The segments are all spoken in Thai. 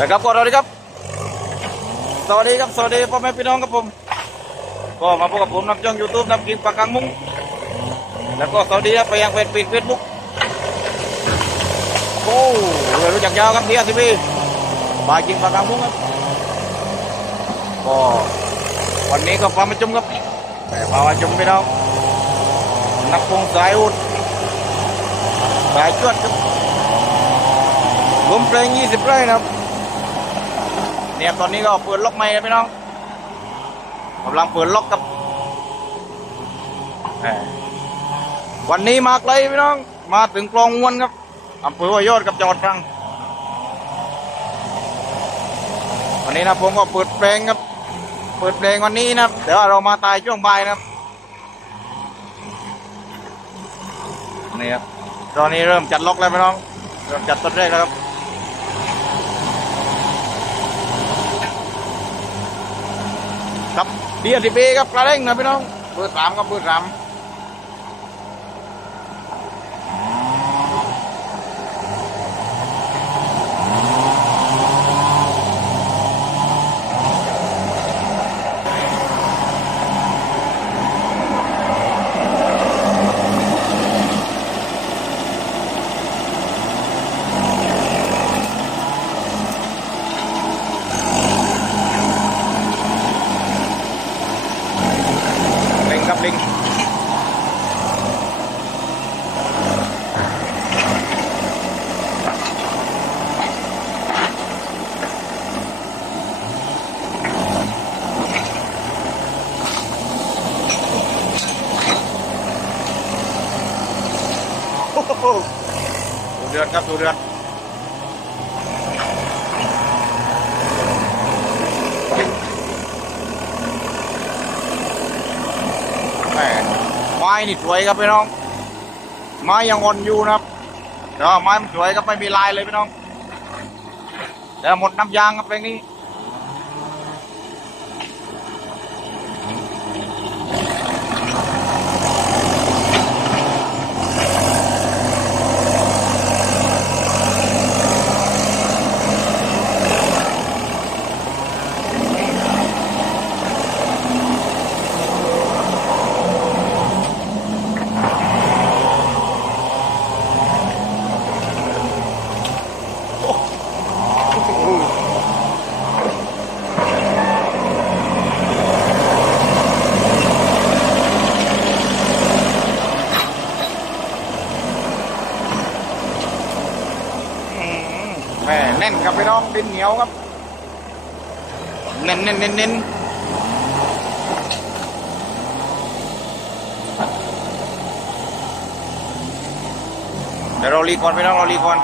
นะครับก็สวัสดีครับ สวัสดีครับ สวัสดีพ่อแม่พี่น้องครับผม ก็มาพบกับผมนำช่องยูทูบนำกินปากกางมุ้งแล้วก็สวัสดีครับไปยังเฟซบุ๊กเฟซบุ๊กโอ้เรือรู้จักยาวครับพี่อาทีพีบายกินปากกางมุ้งครับก็วันนี้ก็พามาจุ่มครับแต่พามาจุ่มพี่น้องนักพงสายอุดสายจวดครับรวมเพลง20ไร่นะครับ เนี่ยตอนนี้ก็เปิดล็อกใหม่นะพี่น้องกำลังเปิดล็อกครับวันนี้มาไกลพี่น้อง มาถึงคลองวนครับอำเภอวยยอดกับจังหวัดตรังวันนี้นะผมก็เปิดเพลงครับ เปิดเพลงวันนี้นะเดี๋ยวเรามาตายช่วงบ่ายนะครับนี่ครับตอนนี้เริ่มจัดล็อกแล้วพี่น้อง เริ่มจัดต้นแรกแล้วครับ ครับ เดียสิปีครับกระเร่งนะพี่น้องเบอร์สามครับเบอร์สาม เร่งครับเร่งโอ้โหดูเดือดครับดูเดือด แหม่ไม้นี่สวยครับพี่น้อง ไม้ยังอ่อนอยู่นะครับแต่ว่าไม้มันสวยครับไม่มีลายเลยพี่น้องแต่หมดน้ำยางครับเพลงนี้ ครับพี่น้องดินเหนียวครับ เน้นเน้นเน้นเน้นเดี๋ยวเรารีก่อนพี่น้องเรารีก่อน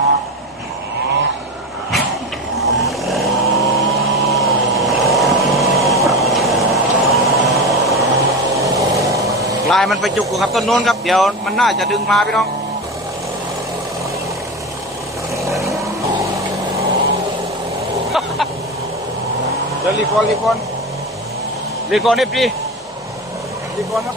ลายมันไปจุกอยู่กับต้นโน้นครับ เดี๋ยวมันน่าจะดึงมาพี่น้อง เดี๋ยวรีก่อนรีก่อนรีก่อนนี่พี่รีก่อนครับ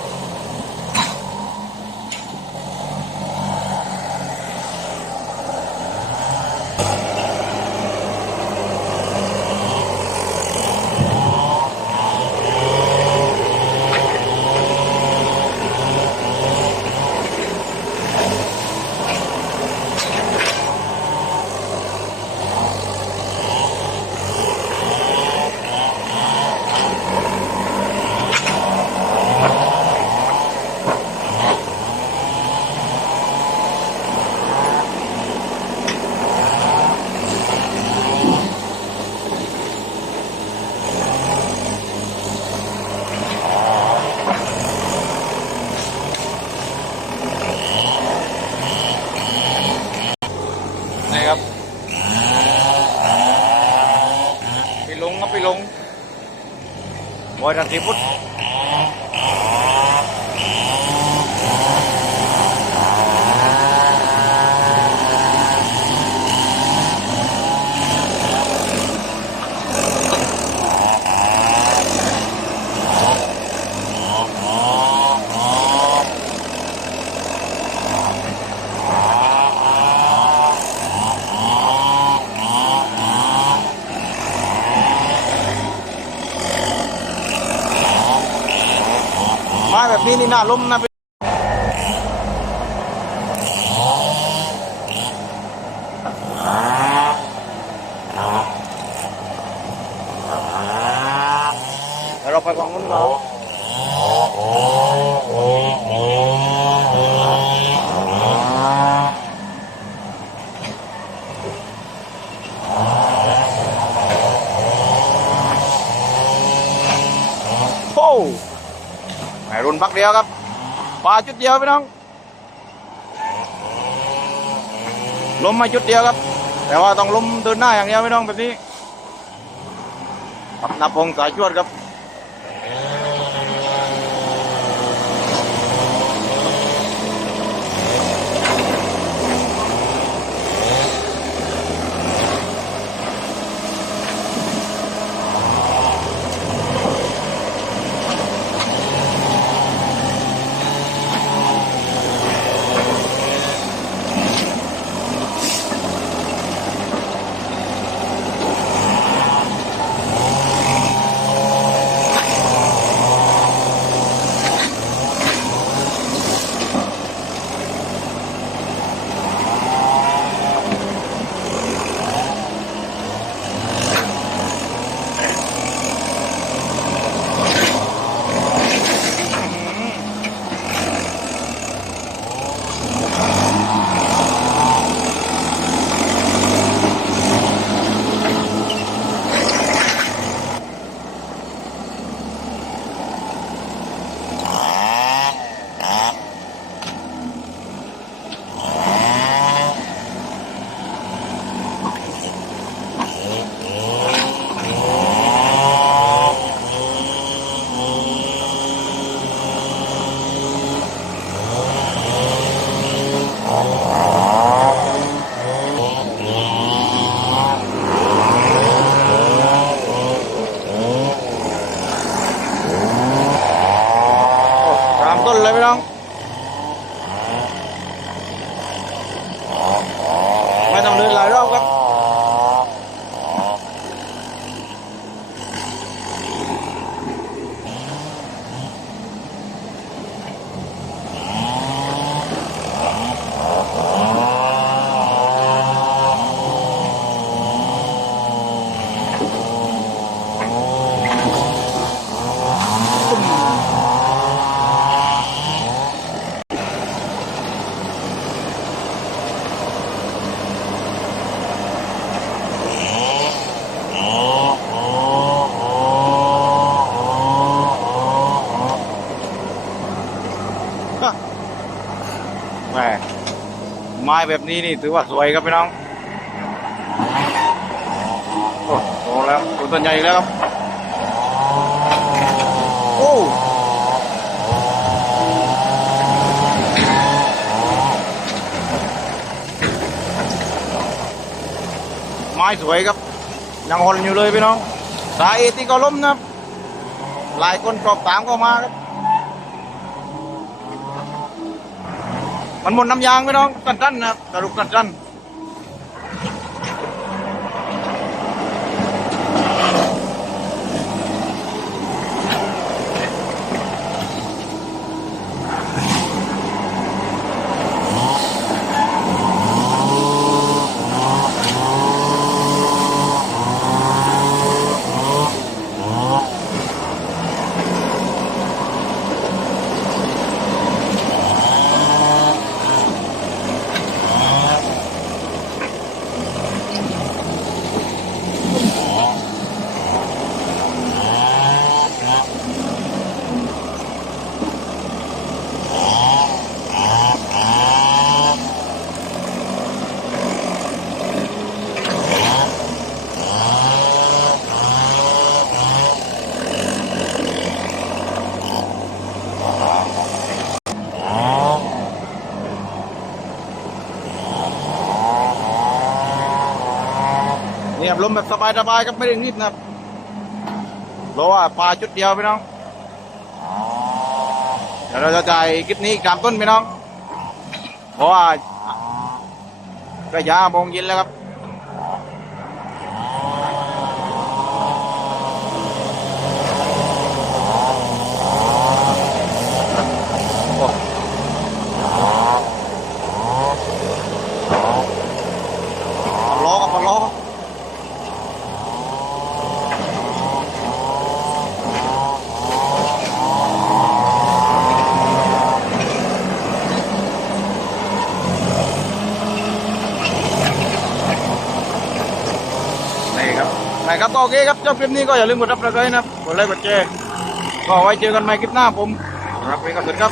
นี่ครับพี่ลงครับพี่ลง บอ ไม้แบบนี้นี่น่าล้มนะพี่เราไปฟังนู้นเราโอ้ไอรุ่น พักเดียวครับปลาจุดเดียวพี่น้องล้มมาจุดเดียวครับ แต่ว่าต้องล้มเดินหน้าอย่างเดียวพี่น้องแบบนี้กับนับพงสายชวดครับ ไม้แบบนี้นี่ถือว่าสวยครับพี่น้องโอ้โตแล้วตัวต้นใหญ่แล้วครับโอ้ไม้สวยครับ ยังหอนอยู่เลยพี่น้องสายเหตุที่ก็ล้มนะหลายคนสอบถามก็มาครับ มันหมดน้ำยางไม่น้องสั้นๆนะครับสรุปสั้น เนี่ยลมแบบสบายๆครับไม่ได้นิดนะครับเพราะว่าปลาจุดเดียวพี่น้องเดี๋ยวเราจะจ่ายคลิปนี้กามต้นพี่น้อง เพราะว่าก็ยาโมงเย็นแล้วครับ ครับก็โอเคครับเจ้าคลิปนี้ก็อย่าลืมกดรับกรต์นะไรนะกดไลค์กดแชร์ก็ไว้เจอกันใหม่คลิปหน้าผมครับพี่ก็สุดครับ